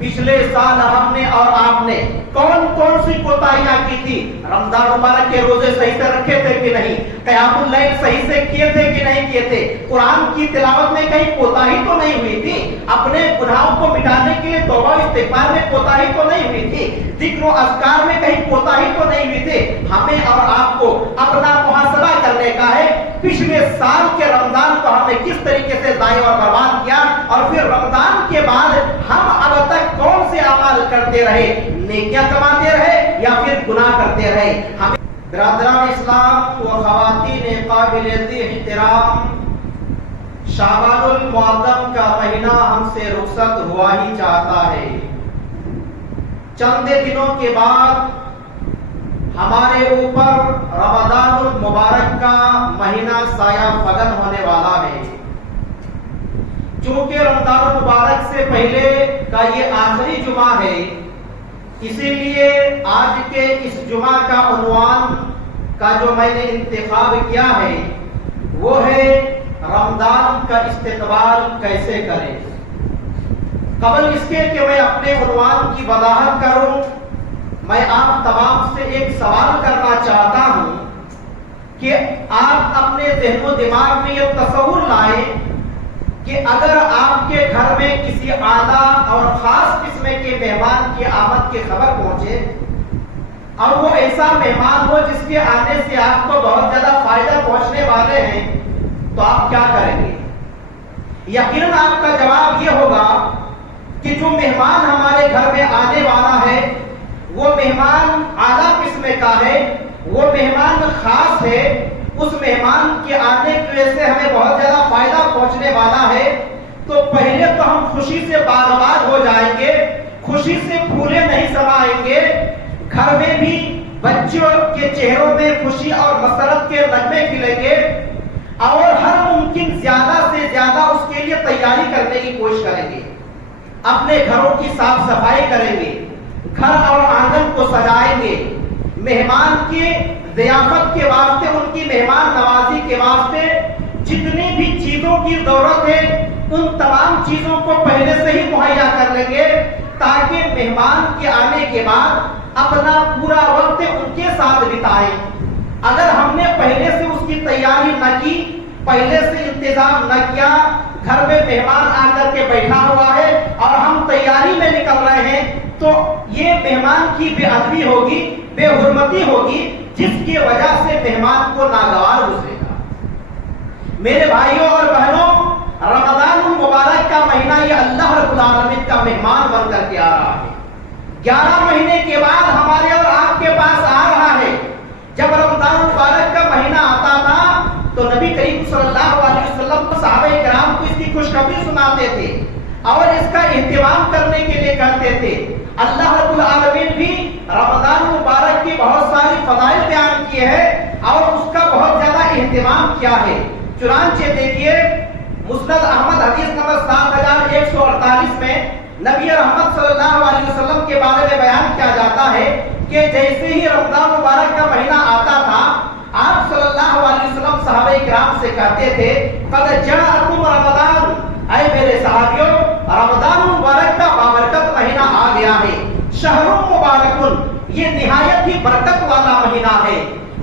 پچھلے سال ہم نے اور آپ نے کون کون سی کوتاہیاں کی تھی؟ رمضان مبارک کے روزے صحیح سے رکھے تھے کہ نہیں؟ قیام اللیل صحیح سے کیے تھے کہ نہیں کیے تھے؟ قرآن کی تلاوت میں کہیں کوتاہی تو نہیں ہوئی تھی؟ اپنے گناہوں کو مٹانے کے لیے توبہ استغفار میں کوتاہی تو نہیں ہوئی تھی؟ ذکر و اذکار میں کہیں کوتاہی تو نہیں ہوئی تھی؟ ہمیں اور آپ کو اپنا محاسبہ کرنے کا ہے، پچھلے سال کے رمضان کو ہم نے کس طریقے سے ضائع اور برباد کیا، اور پھر رمضان کے بعد ہم اب تک کون سے اعمال کرتے رہے، نیکیاں کماتے رہے یا پھر گناہ کرتے رہے۔ ہمیں برادران اسلام و خواتین قابل احترام، شعبان المعظم کا مہینہ ہم سے رخصت ہوا ہی چاہتا ہے۔ چند دنوں کے بعد ہمارے اوپر رمضان المبارک کا مہینہ سایہ فگن ہونے والا ہے۔ چونکہ رمضان المبارک سے پہلے کا یہ آخری جمعہ ہے، اسی لیے آج کے اس جمعہ کا عنوان کا جو میں نے انتخاب کیا ہے وہ ہے رمضان کا استقبال کیسے کریں۔ قبل اس کے کہ میں اپنے عنوان کی وضاحت کروں، میں آپ تمام سے ایک سوال کرنا چاہتا ہوں کہ آپ اپنے ذہن و دماغ میں یہ تصور لائیں کہ اگر آپ کے گھر میں کسی اعلیٰ اور خاص قسم کے مہمان کی آمد کی خبر پہنچے اور وہ ایسا مہمان ہو جس کے آنے سے آپ کو بہت زیادہ فائدہ پہنچنے والے ہیں، تو آپ کیا کریں گے؟ یقیناً آپ کا جواب یہ ہوگا کہ جو مہمان ہمارے گھر میں آنے والا ہے وہ مہمان اعلیٰ قسم کا ہے، وہ مہمان خاص ہے، اس مہمان کے آنے کی وجہ سے ہمیں بہت زیادہ فائدہ پہنچنے والا ہے، تو پہلے تو ہم خوشی سے باغ ہو جائیں گے، خوشی سے پھولے نہیں سمائیں گے، گھر میں بھی بچوں کے چہروں میں خوشی اور مسرت کے نغمے کھلیں گے، اور ہر ممکن زیادہ سے زیادہ اس کے لیے تیاری کرنے کی کوشش کریں گے، اپنے گھروں کی صاف صفائی کریں گے، گھر اور آنگن کو سجائیں گے، مہمان کی ضیافت کے واسطے، ان کی مہمان نوازی کے واسطے جتنی بھی چیزوں کی ضرورت ہے ان تمام چیزوں کو پہلے سے ہی مہیا کر لیں گے، تاکہ مہمان کے آنے کے بعد اپنا پورا وقت ان کے ساتھ بتائیں۔ اگر ہم نے پہلے سے اس کی تیاری نہ کی، پہلے سے انتظام نہ کیا، گھر میں مہمان آ کر کے بیٹھا ہوا ہے اور ہم تیاری میں نکل رہے ہیں، تو یہ مہمان کی بے ادبی ہوگی، بے حرمتی ہوگی، جس کی وجہ سے مہمان کو ناگوار گزرے گا۔ میرے بھائیوں اور بہنوں، رمضان المبارک کا مہینہ یہ اللہ رب العالمین کا مہمان بن کر کے آ رہا ہے۔ 11 مہینے کے بعد ہمارے اور آپ کے پاس آ رہا ہے۔ جب رمضان المبارک کا مہینہ آتا تھا تو نبی کریم صلی اللہ علیہ وسلم صحابہ کرام کو اس کی خوشخبری سناتے تھے اور اس کا اہتمام کرنے کے لیے کہتے تھے۔ اللہ رب العالمین بھی رمضان مبارک کی بہت ساری فضائل بیان کی ہے اور اس کا بہت زیادہ اہتمام کیا ہے۔ چنانچہ دیکھیے مسند احمد حدیث نمبر 7148 میں نبی رحمت صلی اللہ علیہ وسلم کے بارے میں بیان کیا جاتا ہے کہ جیسے ہی رمضان مبارک کا مہینہ آتا تھا، آپ صلی اللہ علیہ وسلم صحابہ کرام سے کہتے تھے قد جاءکم رمضان، اے میرے صحابیوں رمضان مبارک کا بابرکت مہینہ آ گیا ہے۔ شہر مبارک، یہ نہایت ہی برکت والا مہینہ ہے۔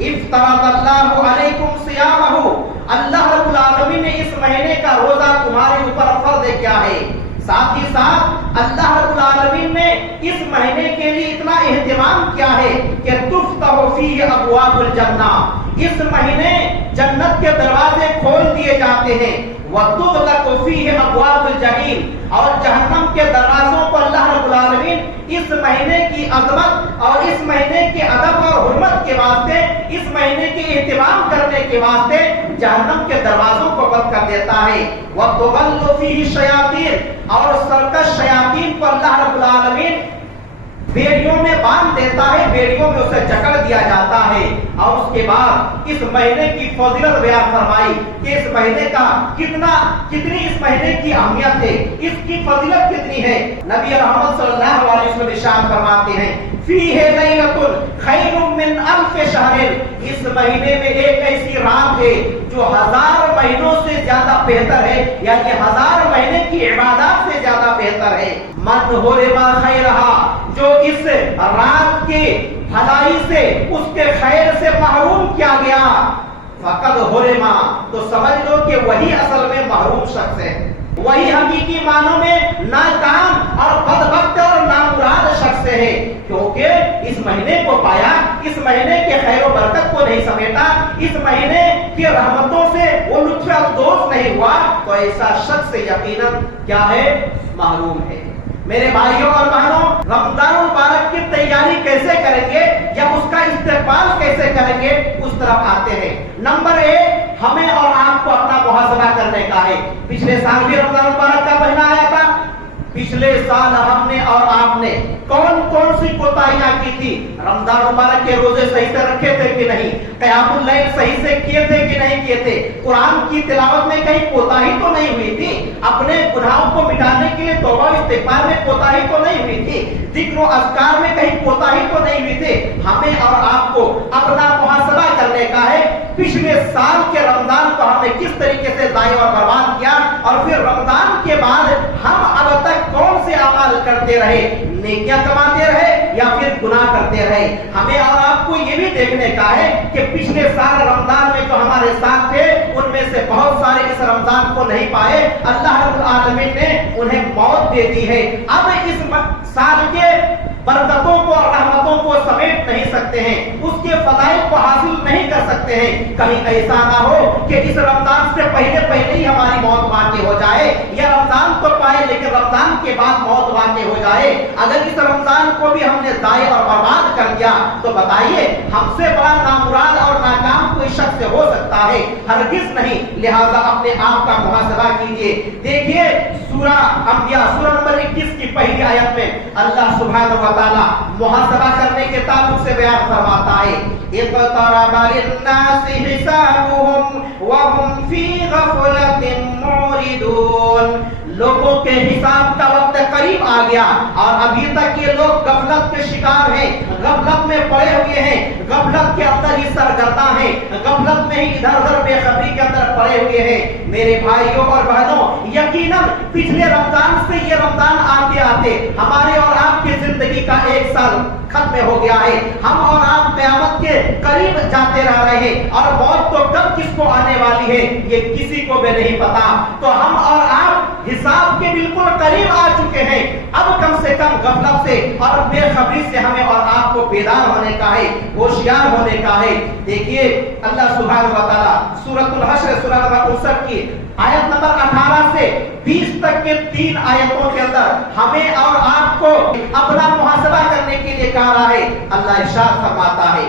افترض اللہ علیکم صیامہ، اللہ رب العالمین نے اس مہینے کا روزہ تمہارے اوپر فرض کیا ہے۔ ساتھ ہی ساتھ اللہ رب العالمین نے اس مہینے کے لیے اتنا اہتمام کیا ہے کہ تفتح فیہ ابواب الجنہ، اس مہینے جنت کے دروازے کھول دیے جاتے ہیں، وتغلق فیہ ابواب الجحیم، اور جہنم کے دروازوں کو اللہ رب العالمین اس مہینے کی عظمت اور اس مہینے کی ادب اور حرمت کے واسطے، اس مہینے کے اہتمام کرنے کے واسطے جہنم کے دروازوں کو بند کر دیتا ہے۔ وتغل فیہ الشیاطین، اور سرکش شیاطین کو اللہ رب العالمین بیڑیوں میں باندھ دیتا ہے، بیڑیوں میں اسے جکڑ دیا جاتا ہے۔ اور اس کے بعد اس مہینے کی فضیلت بیان فرمائی کہ اس مہینے کا کتنی اس مہینے کی اہمیت ہے، اس کی فضیلت کتنی ہے۔ نبی رحمت صلی اللہ علیہ علیہ وسلم ارشاد فرماتے ہیں فیہ لیلۃ خیر من الف شہر، اس مہینے میں ایک ایسی رات ہے جو 1000 مہینوں سے زیادہ بہتر ہے، یعنی 1000 مہینے کی عبادات سے زیادہ بہتر ہے۔ من حرم خیرہا، جو اس رات کے بھلائی سے، اس کے خیر سے محروم کیا گیا، فقد حرما، تو سمجھ لو کہ وہی اصل میں محروم شخص ہے، وہی حقیقی معنوں میں ناکام اور بدبخت اور نامراد شخص ہے، کیونکہ اس مہینے کو پایا، اس مہینے کے خیر و برکت کو نہیں سمیٹا، اس مہینے کی رحمتوں سے وہ لطف اندوز نہیں ہوا، تو ایسا شخص یقیناً کیا ہے، محروم ہے۔ میرے بھائیوں اور بہنوں، رمضان المبارک کی تیاری کیسے کریں گے یا اس کا استقبال کیسے کریں گے، اس طرف آتے ہیں۔ نمبر 1، ہمیں اور آپ کو اپنا محاسبہ کرنے کا ہے۔ پچھلے سال بھی رمضان المبارک کا مہینہ آیا تھا، پچھلے سال ہم نے اور آپ نے کون کون سی کوتاہیاں کی تھی؟ رمضان مبارک کے روزے صحیح سے رکھے تھے کہ نہیں؟ قیام اللیل صحیح سے کیے تھے کہ نہیں کیے تھے؟ قرآن کی تلاوت میں کہیں کوتاہی تو نہیں ہوئی تھی؟ اپنے گناہوں کو مٹانے کے لیے توبہ استغفار میں کوتاہی تو نہیں ہوئی تھی؟ ذکر و اذکار میں کہیں کوتاہی تو نہیں ہوئی تھی؟ ہمیں اور آپ کو اپنا محاسبہ کرنے کا ہے، پچھلے سال کے رمضان کو ہم نے کس طریقے سے ضائع اور برباد کیا، اور پھر رمضان کے بعد ہم اب تک کون سے اعمال کرتے رہے، نیکیاں کماتے رہے یا پھر گناہ کرتے رہے۔ ہمیں اور آپ کو یہ بھی دیکھنے کا ہے کہ پچھلے سال رمضان میں جو ہمارے ساتھ تھے ان میں سے بہت سارے اس رمضان کو نہیں پائے، اللہ رب العالمین نے انہیں موت دے دی ہے۔ اب اس سال کے برکتوں کو اور رحمتوں کو سمیٹ نہیں سکتے ہیں، اس کے فضائل کو حاصل نہیں کر سکتے ہیں، کہیں ایسا نہ ہو کہ اس رمضان سے پہلے ہی ہماری موت واقع ہو جائے، یا رمضان تو پائے لیکن رمضان کے بعد موت واقع ہو جائے۔ اگر اس رمضان کو بھی ہم نے ضائع اور برباد کر دیا تو بتائیے ہم سے بڑا نامراد اور ناکام کوئی شخص ہو سکتا ہے؟ ہرگز نہیں۔ لہذا اپنے آپ کا محاسبہ کیجئے۔ دیکھیے سورہ انبیاء سورہ نمبر 21 کی پہلی آیت میں اللہ سبحانہ و تعالی محاسبہ کرنے کے تعلق سے بیان فرماتا ہے اقترب للناس حسابهم وهم في غفلة معرضون، لوگوں کے حساب کا وقت قریب آ گیا اور ابھی تک یہ لوگ غفلت کے شکار ہیں، غفلت میں پڑے ہوئے ہیں، غفلت کے اندر ہی سرگرداں ہیں، غفلت میں ہی ادھر ادھر بے خبری کے اندر پڑے ہوئے ہیں۔ میرے بھائیوں اور بہنوں، یقیناً پچھلے رمضان سے یہ رمضان آتے آتے ہمارے اور آپ کی زندگی کا 1 سال ختم ہو گیا ہے، ہم اور آپ قیامت کے قریب جاتے رہ رہے ہیں، اور موت تو کب کس کو آنے والی ہے یہ کسی کو بھی نہیں پتا۔ تو ہم اور آپ حساب کے بالکل قریب آ چکے ہیں، اب کم سے کم غفلت سے اور بے خبری سے ہمیں اور آپ کو بیدار ہونے کا ہے، ہوشیار ہونے کا ہے۔ دیکھیے اللہ سبحانہ و تعالی سورۃ الحشر سورہ نمبر 59 کی آیت نمبر 18 سے 20 تک کے 3 آیتوں کے اندر ہمیں اور آپ کو اپنا محاسبہ کرنے کے لیے کہا رہا ہے۔ اللہ ارشاد فرماتا ہے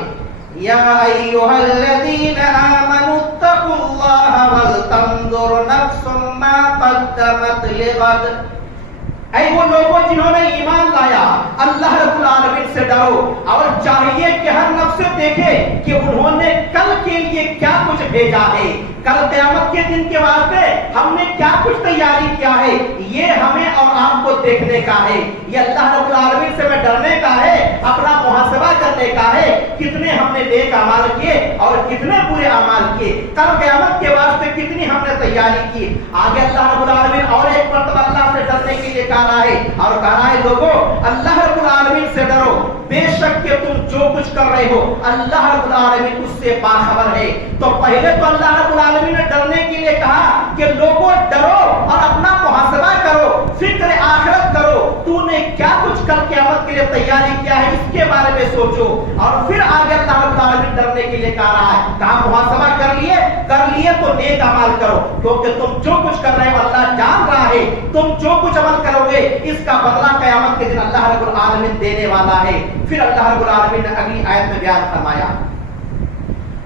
یا ایھا الذین آمنوا اتقوا اللہ ولتنظر نفس ما قدمت لغد، اے وہ لوگوں جنہوں نے ایمان لایا، اللہ رب العالمین سے ڈرو، اور چاہیے کہ ہر نفس دیکھے کہ انہوں نے کل کے لیے کیا کچھ بھیجا ہے، کل قیامت کے دن کے واسطے ہم نے کیا کچھ تیاری کیا ہے، یہ ہمیں اور آپ کو دیکھنے کا ہے، یہ اللہ رب العالمین سے میں ڈرنے کا ہے، اپنا محاسبہ کرنے کا ہے، کتنے ہم نے نیک اعمال کیے اور کتنے برے اعمال کیے، کل قیامت کے واسطے کتنی ہم نے تیاری کی۔ آگے اللہ رب العالمین اور ایک مرتبہ اللہ سے ڈرنے کے لیے کہا رہا ہے، اور کہا رہا ہے لوگوں اللہ رب العالمین سے ڈرو، بے شک کہ تم جو کچھ کر رہے ہو اللہ رب العالمین اس سے باخبر ہے۔ تو پہلے تو اللہ رب العالمین نے ڈرنے کے لیے کہا کہ لوگوں ڈرو اور اپنا محاسبہ کرو، فکر آخرت کرو، تو نے کیا کچھ کل قیامت کے لیے تیاری کیا ہے اس کے بارے میں سوچو۔ اور پھر آگے اللہ رب العالمین ڈرنے کے لیے کہا رہا ہے، کہا محاسبہ کر لیے تو نیک عمل کرو، کیونکہ تم جو کچھ کر رہے ہو اللہ جان رہا ہے، تم جو کچھ عمل کرو گے اس کا بدلہ قیامت کے دن اللہ رب العالمین دینے والا ہے۔ پھر اللہ رب العالمین نے اگلی آیت میں بیان فرمایا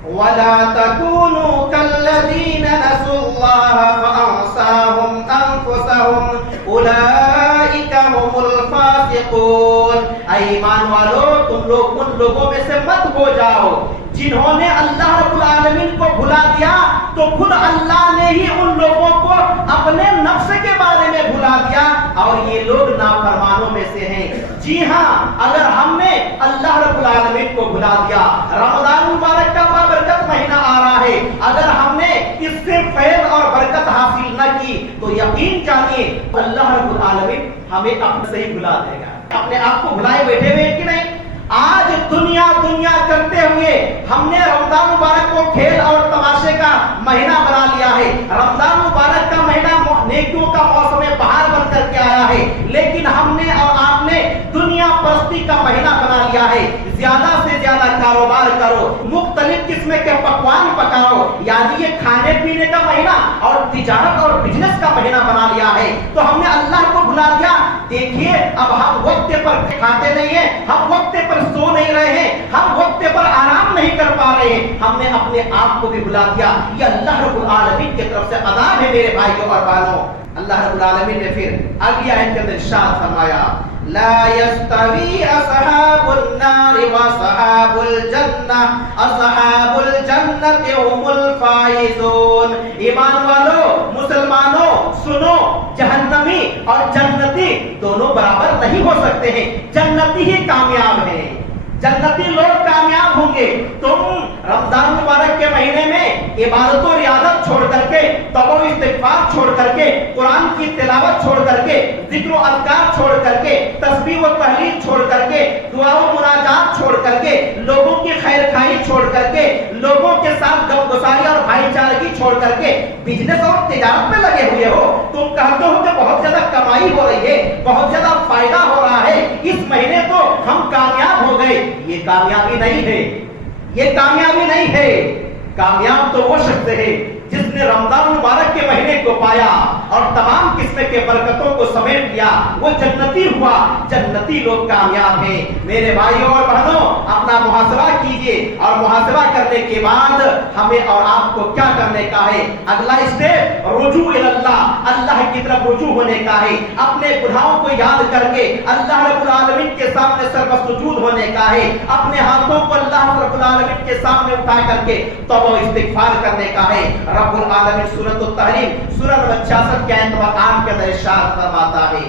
وَلَا تَكُونُوا كَالَّذِينَ نَسُوا اللَّهَ فَأَنسَاهُمْ أَنفُسَهُمْ أُولَئِكَ هُمُ الْفَاسِقُونَ، اے ایمان والو تم لوگ ان لوگوں میں سے مت ہو جاؤ جنہوں نے اللہ رب العالمین کو بھلا دیا، تو خود اللہ نے ہی ان لوگوں کو اپنے نفس کے بارے میں بھلا دیا، اور یہ لوگ نافرمانوں میں سے ہیں۔ جی ہاں، اگر ہم نے اللہ رب العالمین کو بھلا دیا، رمضان مبارک کا بابرکت مہینہ آ رہا ہے، اگر ہم نے اس سے فیض اور برکت حاصل نہ کی تو یقین جانیے اللہ رب العالمین ہمیں اپنے سے ہی بھلا دے گا۔ اپنے آپ کو بھلائے بیٹھے ہوئے کہ نہیں؟ آج دنیا کرتے ہوئے ہم نے رمضان مبارک کو کھیل اور تماشے کا مہینہ بنا لیا ہے۔ رمضان مبارک کا مہینہ نیکیوں کا موسم بہار بن کر کے آیا ہے، لیکن ہم نے اور آپ نے دنیا پرستی کا مہینہ بنا لیا ہے۔ زیادہ سے زیادہ کاروبار کرو، مختلف قسم کے پکوان پکاؤ، یعنی یہ کھانے پینے کا مہینہ اور تجارت اور بزنس کا مہینہ بنا لیا ہے، تو ہم نے اللہ کو بھلا دیا۔ دیکھیے اب ہم وقت پر کھاتے نہیں ہیں، ہم وقت پر سو نہیں رہے ہیں، ہم وقت پر آرام نہیں کر پا رہے ہیں، ہم نے اپنے آپ کو بھی بھلا دیا۔ یہ اللہ رب العالمین کی طرف سے عذاب ہے میرے بھائیوں اور بہنوں۔ اللہ رب العالمین نے پھر اگلی آیت کے اندر ارشاد فرمایا، لا يستوي اصحاب النار واصحاب الجنہ اصحاب الجنہ هم الفائزون۔ ایمان والو، مسلمانوں سنو، جہنمی اور جنتی دونوں برابر نہیں ہو سکتے ہیں، جنتی ہی کامیاب ہیں، جنتی لوگ کامیاب ہوں گے۔ تم رمضان مبارک کے مہینے میں عبادت و ریاضت چھوڑ کر کے، توبہ و استغفار چھوڑ کر کے، قرآن کی تلاوت چھوڑ کر کے، ذکر و اذکار چھوڑ کر کے، تسبیح و تحلیل چھوڑ کر کے، دعا و مناجات چھوڑ کر کے، لوگوں کی خیر خواہی چھوڑ کر کے، لوگوں کے ساتھ غم گساری اور بھائی چارگی چھوڑ کر کے بزنس اور تجارت میں لگے ہوئے ہو، تم کہتے ہو کہ بہت زیادہ کمائی ہو رہی ہے، بہت زیادہ فائدہ ہو رہا ہے، اس مہینے تو ہم کامیاب ہو گئے۔ یہ کامیابی نہیں ہے، یہ کامیابی نہیں ہے۔ کامیاب تو وہ شخص ہے جس نے رمضان مبارک کے مہینے کو پایا اور تمام قسم کے برکتوں کو سمیٹ لیا، وہ جنتی ہوا۔ جنتی لوگ کامیاب ہیں۔ میرے بھائیوں اور بہنوں، اپنا محاسبہ کیجئے اور محاسبہ کرنے کے بعد ہمیں اور آپ کو کیا کرنے کا ہے؟ اگلا اسٹیپ رجوع اللہ، اللہ کی طرف رجوع ہونے کا ہے۔ اپنے گناہوں کو یاد کر کے اللہ رب العالمین کے سامنے سر سجود ہونے کا ہے۔ اپنے ہاتھوں کو اللہ رب العالمین کے سامنے اٹھا کر کے توبہ و استغفار کرنے کا ہے۔ رب العالمین سورۃ التحریم سورہ نمبر 66 کے آیت نمبر 8 کے اندر ارشاد فرماتا ہے،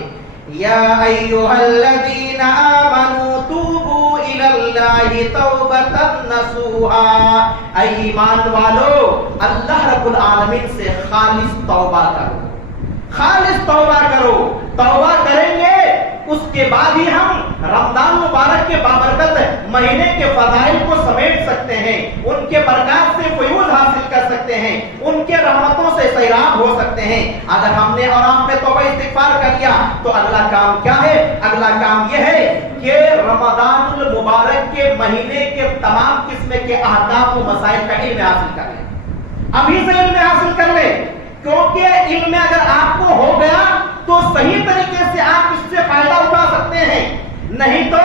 یا ایھا الذین آمنوا توبوا الی اللہ توبۃ نصوحا۔ اے ایمان والو، اللہ رب العالمین سے خالص توبہ کرو، خالص توبہ کرو۔ توبہ کریں گے اس کے بعد ہی ہم رمضان مبارک کے بابرکت مہینے کے فضائل کو سمیٹ سکتے ہیں، ان کے برکات سے فیوض حاصل کر سکتے ہیں، ان کے رحمتوں سے سیراب ہو سکتے ہیں۔ اگر ہم نے اور آپ نے توبہ استغفار کر لیا تو اگلا کام کیا ہے؟ اگلا کام یہ ہے کہ رمضان المبارک کے مہینے کے تمام قسم کے احکام و مسائل کا علم حاصل کر لیں۔ ابھی سے علم حاصل کر لیں، کیونکہ علم اگر آپ کو ہو گیا تو صحیح طریقے سے آپ اس سے فائدہ اٹھا سکتے ہیں، نہیں تو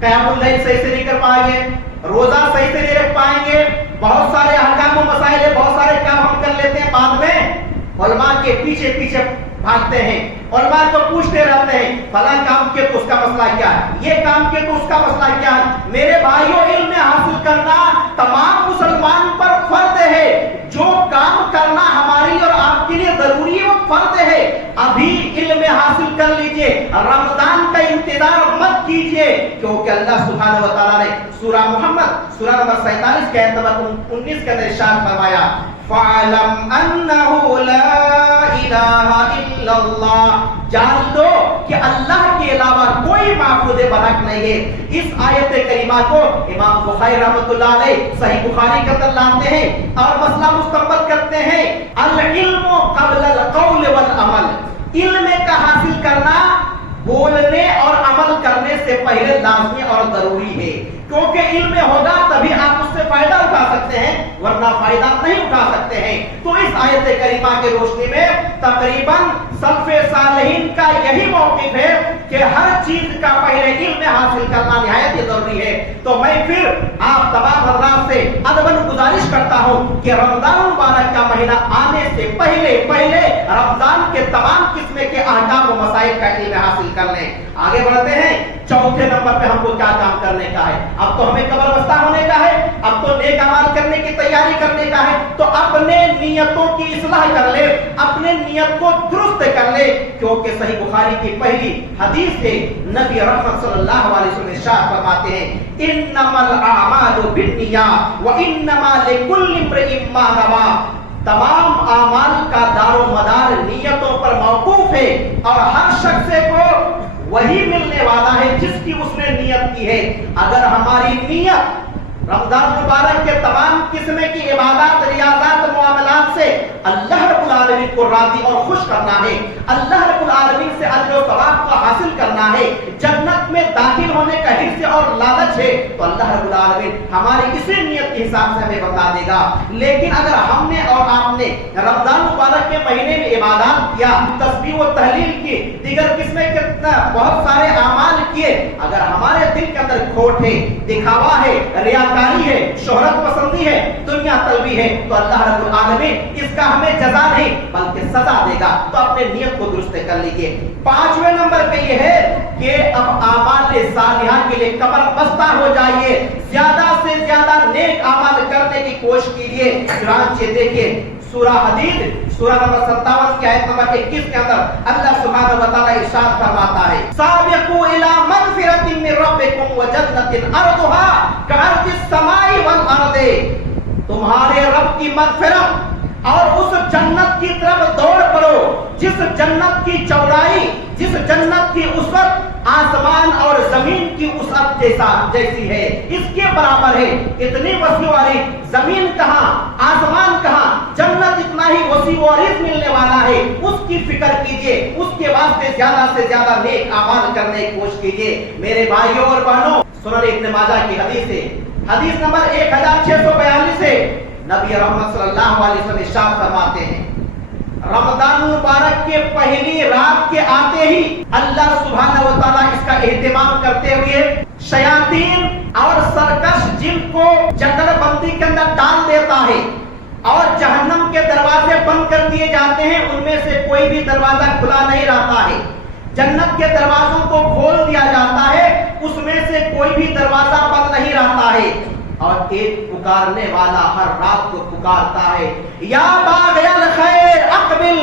قیام اللیل صحیح سے نہیں کر پائیں گے، روزہ صحیح سے نہیں رکھ پائیں گے، بہت سارے احکام و مسائل ہے، بہت سارے کام ہم کر لیتے ہیں، بعد میں علماء کے پیچھے پیچھے بھاگتے ہیں، علماء کو پوچھتے رہتے ہیں فلاں کام کیا تو اس کا مسئلہ کیا ہے، یہ کام کیا تو اس کا مسئلہ کیا ہے۔ میرے بھائیوں، علم حاصل کرنا تمام مسلمان پر فرض ہے۔ جو کام کرنا ہماری اور آپ کے لیے ضروری ہے وہ فرض ہے۔ ابھی علم حاصل کر لیجئے، رمضان کا انتظار مت کیجئے، کیونکہ اللہ سبحانہ و تعالیٰ نے سورہ محمد سورہ نمبر 47 کے آیت نمبر 19 کے اندر ارشاد فرمایا، فَاعْلَمْ أَنَّهُ لَا إِلَٰهَ إِلَّا اللَّهُ۔ جان لو کہ اللہ کے علاوہ کوئی معبود برحق نہیں ہے۔ اس آیت کریمہ کو امام بخاری رحمۃ اللہ علیہ صحیح بخاری کے اندر لاتے ہیں اور مسئلہ مستنبط کرتے ہیں، العلم قبل القول والعمل۔ علم کا حاصل کرنا بولنے اور عمل کرنے سے پہلے لازمی اور ضروری ہے، کیونکہ علم ہوگا تبھی آپ اس سے فائدہ اٹھا سکتے ہیں، ورنہ فائدہ نہیں اٹھا سکتے ہیں۔ تو اس آیت کریمہ کی روشنی میں تقریباً سلف صالحین کا یہی موقف ہے کہ ہر چیز کا پہلے علم حاصل کرنا نہایت ضروری ہے۔ تو میں پھر آپ تمام حضرات سے ادباً گزارش کرتا ہوں کہ رمضان مبارک کا مہینہ آنے سے پہلے رمضان کے تمام قسم کے احکام و مسائل کا علم حاصل کر لیں۔ آگے بڑھتے ہیں، چوتھے نمبر پہ ہم کو کیا کام کرنے کا ہے؟ اب تو ہمیں قبر بستہ ہونے کا ہے، اب تو نیک اعمال کرنے کی تیاری کرنے کا ہے، تو اپنے نیتوں کی اصلاح کر لے، اپنے نیت کو درست کر لے، کیونکہ صحیح بخاری کی پہلی حدیث ہے، نبی رحمت صلی اللہ علیہ وسلم ارشاد فرماتے ہیں انما الاعمال بالنیات وانما لکل امرئ ما نوى، تمام اعمال کا دار و مدار نیتوں پر موقوف ہے، اور ہر شخص کو وہی ملنے والا ہے جس کی اس نے نیت کی ہے۔ اگر ہماری نیت رمضان مبارک کے تمام قسم کی عبادات، ریاضات، معاملات سے اللہ رب العالمین کو راضی اور خوش کرنا ہے، اللہ رب العالمین سے اجر و ثواب کو حاصل کرنا ہے، جنت میں داخل ہونے کا حرص اور لالچ ہے، تو اللہ رب العالمین ہماری اسی نیت کے حساب سے ہمیں بتا دے گا۔ لیکن اگر ہم نے اور آپ نے رمضان مبارک کے مہینے میں عبادات کیا، تسبیح و تحلیل کی، دیگر قسم کے بہت سارے اعمال کیے، اگر ہمارے دل کے اندر کھوٹ ہے، دکھاوا ہے، ریاکاری ہے، شہرت پسندی ہے، دنیا طلبی ہے، تو اللہ رب العالمین اس کا ہمیں جزا نہیں بلکہ سزا دے گا۔ تو اپنے نیت کو درست کر لیجئے۔ 5ویں نمبر پہ یہ ہے کہ اب اعمال صالحہ کے لیے کمر بستہ ہو جائیے، زیادہ سے زیادہ نیک اعمال کرنے کی کوشش کیجیے۔ چنانچہ دیکھیے سورہ حدید سورہ نمبر 57 کی آیت نمبر 21 کے اندر اللہ سبحانہ و تعالی ارشاد فرماتا ہے سابقوا الی مغفرۃ من ربکم وجنۃ عرضها کعرض السماء والارض، تمہارے رب کی مغفرت اور اس جنت کی طرف دوڑ پڑو جس جنت کی چوڑائی، جس جنت کی وسعت آسمان اور زمین کی وسعت جیسی ہے، اس کے برابر ہے۔ اتنی وسیع والی زمین کہاں، آسمان کہاں، جنت اتنا ہی وسیع و عریض ملنے والا ہے، اس کی فکر کیجئے، اس کے واسطے زیادہ سے زیادہ نیک اعمال کرنے کی کوشش کیجئے۔ میرے بھائیوں اور بہنوں، سنن ابن ماجہ کی حدیث ہے، حدیث نمبر 1642 ہے، نبی رحمت صلی اللہ علیہ وسلم ارشاد فرماتے ہیں رمضان مبارک کے پہلی رات کے آتے ہی اللہ سبحانہ و تعالیٰ اس کا اہتمام کرتے ہوئے شیاطین اور سرکش جن کو جکڑ بندی کے اندر ڈال دیتا ہے اور جہنم کے دروازے بند کر دیے جاتے ہیں، ان میں سے کوئی بھی دروازہ کھلا نہیں رہتا ہے، جنت کے دروازوں کو کھول دیا جاتا ہے، اس میں سے کوئی بھی دروازہ بند نہیں رہتا ہے، اور ایک پکارنے والا ہر رات کو پکارتا ہے یا باغی الخیر اقبل،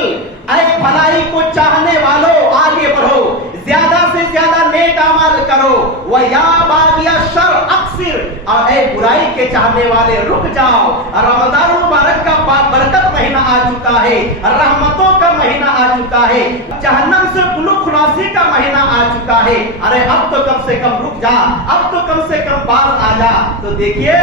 اے بھلائی کو چاہنے والو آگے بڑھو، زیادہ سے زیادہ نیک اعمال کرو، ویا باغی الشر اقصر، اور اے برائی کے چاہنے والے رک جاؤ۔ رمضان مبارک کا برکت مہینہ آ چکا ہے، رحمتوں کا مہینہ آ چکا ہے، جہنم سے گلو خلاصی کا مہینہ آ چکا ہے، ارے اب تو کم سے کم رک جا، اب تو کم سے کم باز آ جا۔ تو دیکھیے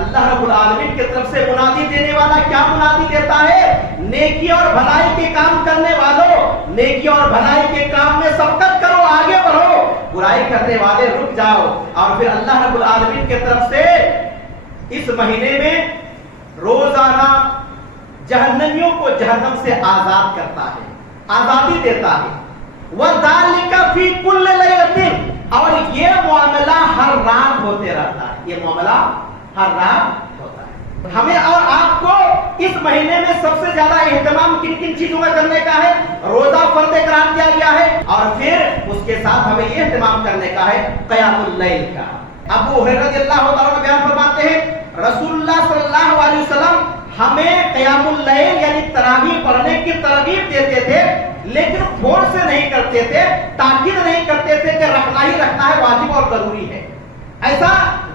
اللہ رب العالمین کی طرف سے منادی دینے والا کیا منادی دیتا ہے؟ نیکی اور بھلائی کے کام کرنے والوں، نیکی اور بھلائی کے کام میں سبقت کرو، آگے بڑھو، برائی کرنے والے رک جاؤ۔ اور پھر اللہ رب العالمین کی طرف سے اس مہینے میں روزانہ جہنمیوں کو جہنم سے آزاد کرتا ہے، آزادی دیتا ہے۔ وَذَلِكَ فِي كُلِّ لَيْلَةٍ، اور یہ معاملہ ہر رات ہوتے رہتا ہے، یہ معاملہ ہر رات ہوتا ہے۔ ہمیں اور آپ کو اس مہینے میں سب سے زیادہ اہتمام کن کن چیزوں کا کرنے کا ہے؟ روزہ فرض قرار دیا گیا ہے، اور پھر اس کے ساتھ ہمیں یہ اہتمام کرنے کا ہے قیام اللیل کا۔ ابو ہریرہ رضی اللہ تعالیٰ عنہ بیان فرماتے ہیں رسول اللہ صلی اللہ علیہ وسلم ہمیں قیام اللیل یعنی تراویح پڑھنے کی ترغیب دیتے تھے، لیکن فورس سے نہیں کرتے تھے، تاکید نہیں کرتے تھے کہ رکھنا ہی رکھنا ہے، واجب اور ضروری ہے، ایسا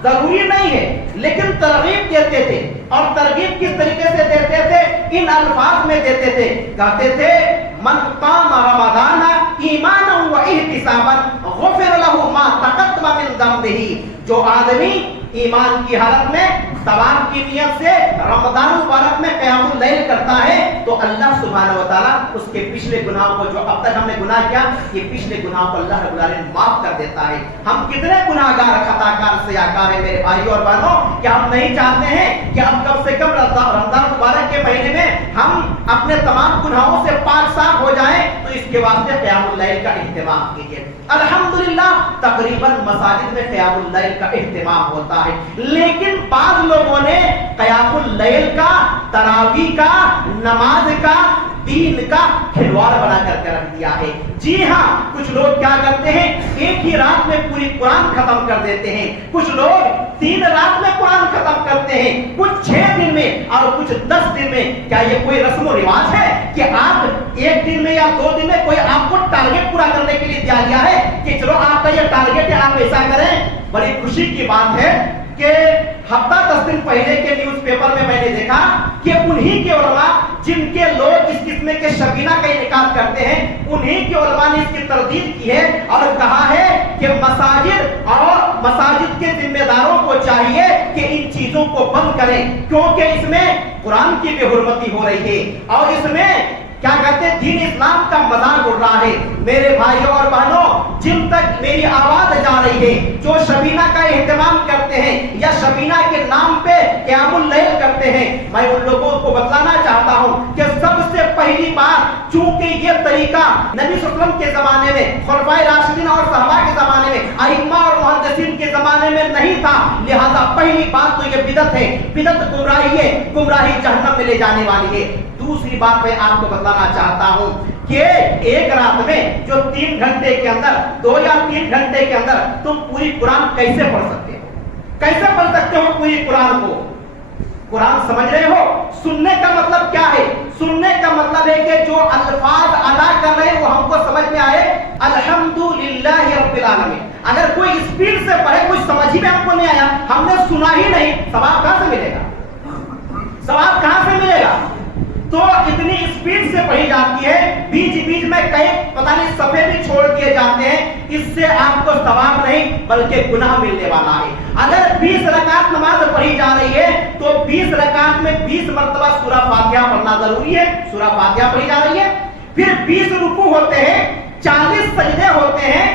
ضروری نہیں ہے، لیکن ترغیب دیتے تھے۔ اور ترغیب کس طریقے سے دیتے تھے؟ ان الفاظ میں دیتے تھے، کہتے تھے من قام رمضان ایمانا و احتسابا غفر له ما تقدم من ذنبه، جو آدمی ایمان کی حالت میں ثواب کی نیت سے رمضان مبارک میں قیام اللیل کرتا ہے تو اللہ سبحانہ و تعالیٰ اس کے پچھلے گناہوں کو، جو اب تک ہم نے گناہ کیا، یہ پچھلے گناہوں کو اللہ رب العالمین معاف کر دیتا ہے۔ ہم کتنے گناہگار، خطا کار، سیاہکار ہیں میرے بھائیوں اور بہنوں، کہ ہم نہیں چاہتے ہیں کہ اب کم سے کم رمضان مبارک کے مہینے میں ہم اپنے تمام گناہوں سے پاک صاف ہو جائیں، تو اس کے واسطے قیام اللیل کا اہتمام کیجیے۔ الحمدللہ تقریباً مساجد میں قیام اللیل کا اہتمام ہوتا ہے، لیکن بعض لوگوں نے قیام اللیل کا، تراویح کا، نماز کا دین کا کھلواڑ بنا کر رکھ دیا ہے۔ جی ہاں، کچھ لوگ کیا کرتے ہیں، ایک ہی رات میں پوری قرآن ختم کر دیتے ہیں، کچھ لوگ 3 رات میں قرآن ختم کرتے ہیں، کچھ 6 دن میں اور کچھ 10 دن میں۔ کیا یہ کوئی رسم و رواج ہے کہ آپ 1 دن میں یا 2 دن میں کوئی آپ کو ٹارگٹ پورا کرنے کے لیے دیا گیا ہے کہ چلو آپ کا یہ ٹارگٹ ہے، آپ ایسا کریں؟ بڑی خوشی کی بات ہے کہ ہفتہ 10 دن پہلے کے نیوز پیپر میں نے دیکھا کہ انہی کے علماء جن کے لوگ اس قسم کے شبینہ کا انعقاد کرتے ہیں، انہی کے علماء نے اس کی تردید کی ہے اور کہا ہے کہ مساجد کے ذمہ داروں کو چاہیے کہ ان چیزوں کو بند کریں، کیونکہ اس میں قرآن کی بے حرمتی ہو رہی ہے اور اس میں کیا کہتے ہیں، دین اسلام کا مذاق اڑ رہا ہے۔ میرے بھائیوں اور بہنوں، جن تک میری آواز جا رہی ہے، جو شبینہ کا اہتمام کرتے ہیں یا شبینہ کے نام پہ قیام اللیل کرتے ہیں، میں ان لوگوں کو بتلانا چاہتا ہوں کہ سب سے پہلی بات، چونکہ یہ طریقہ نبی صلی اللہ علیہ وسلم کے زمانے میں، خلفائے راشدین اور صحابہ کے زمانے میں، ائمہ اور محدثین کے زمانے میں نہیں تھا، لہذا پہلی بات تو یہ بدعت ہے، بدعت گمراہی ہے، گمراہی جہنم میں لے جانے والی ہے۔ دوسری بات میں آپ کو بتانا چاہتا ہوں کہ ایک رات میں جو 3 گھنٹے کے اندر 2 یا 3 گھنٹے کے اندر تم پوری قرآن کیسے پڑھ سکتے ہو؟ کیسے پڑھ سکتے ہو پوری قرآن کو؟ قرآن سمجھ رہے ہو؟ سننے کا مطلب کیا ہے؟ سننے کا مطلب ہے کہ جو الفاظ ادا کر رہے ہیں وہ ہم کو سمجھ میں آئے۔ الحمدللہ رب العالمین۔ اگر کوئی اسپیڈ سے پڑھے، کچھ سمجھ ہی میں ہم کو نہیں آیا، ہم نے سنا ہی نہیں، ثواب کہاں سے ملے گا؟ ثواب کہاں سے ملے گا؟ تو اتنی اسپیڈ سے پڑھی جاتی ہے، بیچ میں کئی پتہ نہیں صفحے بھی چھوڑ دیے جاتے ہیں، اس سے آپ کو ثواب نہیں بلکہ گناہ ملنے والا ہے۔ اگر 20 رکعت نماز پڑھی جا رہی ہے تو 20 رکعت میں 20 مرتبہ سورہ فاتحہ پڑھنا ضروری ہے، سورہ فاتحہ پڑھی جا رہی ہے، پھر 20 رکوع ہوتے ہیں، 40 سجدے ہوتے ہیں،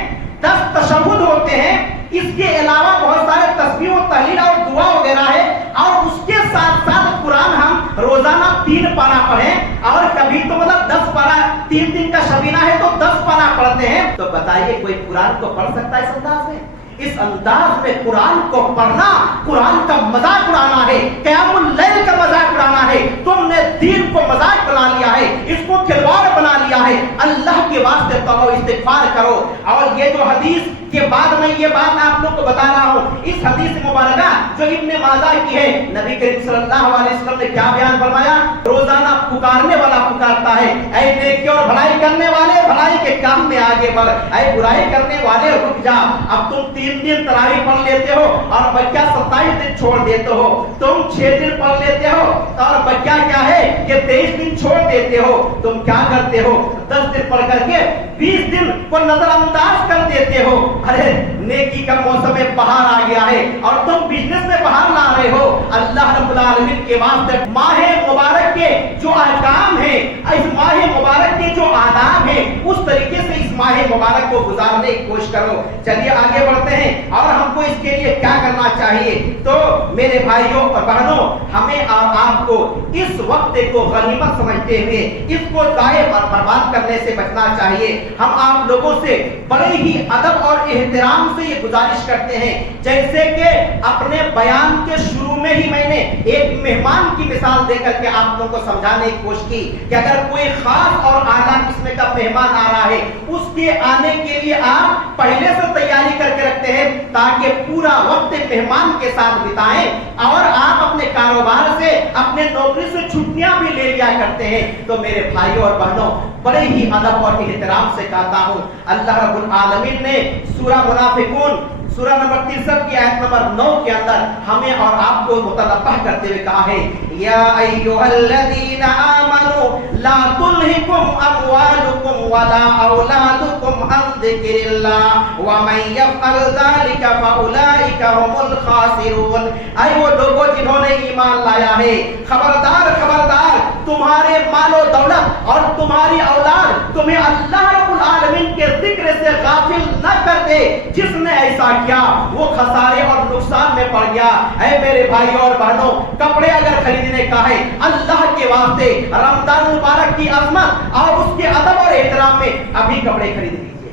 10 تشہد ہوتے ہیں، اس کے علاوہ بہت سارے تسبیح و تحلیل اور دعا وغیرہ ہے، اور اس کے ساتھ ساتھ قرآن ہم روزانہ 3 پارہ پڑھیں، اور کبھی تو 10 پارہ، 3 دن کا شبینہ ہے تو 10 پارہ پڑھتے ہیں۔ تو بتائیے کوئی قرآن کو پڑھ سکتا ہے اس انداز میں؟ اس انداز میں قرآن کو پڑھنا قرآن کا مذاق اڑانا ہے، قیام اللیل کا مذاق اڑانا ہے۔ تم نے دین کو مذاق بنا لیا ہے، اس کو کھلواڑ بنا لیا ہے۔ اللہ کے واسطے توبہ استغفار کرو۔ اور یہ جو حدیث کے بعد میں یہ بات آپ لوگ کو بتا رہا ہوں، اس حدیث مبارکہ جو ابن ماجہ کی ہے، نبی کریم صلی اللہ علیہ وسلم نے کیا بیان فرمایا؟ روزانہ پکارنے والا پکارتا ہے، اے نیکی اور بھلائی کرنے والے بھلائی کے کام میں آگے بڑھ، اے برائی کرنے والے رک جا۔ اب تم 3 دن تراویح پڑھ لیتے ہو اور بچہ 27 دن چھوڑ دیتے ہو، تم 6 دن پڑھ لیتے ہو اور بچہ کیا ہے کہ 23 دن چھوڑ دیتے ہو، تم کیا کرتے ہو؟ 10 دن پڑھ کر کے 20 دن کو نظر انداز کر دیتے ہو۔ ارے نیکی کا موسم بہار آ گیا ہے اور تم بزنس میں بہار لا رہے ہو۔ اللہ رب العالمین کے واسطے ماہ مبارک کے جو احکام ہیں، اس ماہ مبارک کے جو آداب ہیں، اس طریقے سے اس ماہ مبارک کو گزارنے کی کوشش کرو۔ چلیے آگے بڑھتے ہیں اور ہم کو اس کے لیے کیا کرنا چاہیے۔ تو میرے بھائیوں اور بہنوں، ہمیں اور آپ کو اس وقت کو غنیمت سمجھتے ہوئے اس کو ضائع اور برباد کرنے سے بچنا چاہیے۔ ہم آپ لوگوں سے بڑے ہی ادب اور احترام سے یہ گزارش کرتے ہیں، جیسے کہ اپنے بیان کے شروع میں ہی میں نے ایک مہمان کی مثال دے کر کے آپ لوگوں کو سمجھانے کی کوشش کی کہ اگر کوئی خاص اور اعلیٰ قسم کا مہمان آ رہا ہے، اس کے آنے کے لیے آپ پہلے سے تیاری کر کے رکھتے ہیں تاکہ پورا وقت مہمان کے ساتھ بتائیں، اور آپ اپنے کاروبار سے، اپنے نوکری سے چھٹیاں بھی لے لیا کرتے ہیں۔ تو میرے بھائیوں اور بہنوں، بڑے ہی ادب اور احترام سے کہتا ہوں، اللہ رب العالمین نے سورہ منافقون سورہ نمبر 63 کی آیت نمبر 9 کے اندر ہمیں اور آپ کو متنبہ کرتے ہوئے کہا ہے، یا ایھا الذین آمنوا لا تلہکم اموالکم ولا اولادکم عن ذکر اللہ ومن یفعل ذلک فاولئک هم الخاسرون۔ اے وہ لوگوں جنہوں نے ایمان لایا ہے، خبردار خبردار، تمہارے مال و دولت اور تمہاری اولاد تمہیں اللہ رب العالمین کے ذکر سے غافل نہ کر دے۔ جس نے ایسا کیا وہ خسارے اور نقصان میں پڑ گیا۔ اے میرے بھائیوں اور بہنوں، کپڑے اگر خریدنے کا ہے اللہ کے واسطے، رمضان مبارک کی عظمت اور اس کے ادب اور احترام میں ابھی کپڑے خرید لیجیے۔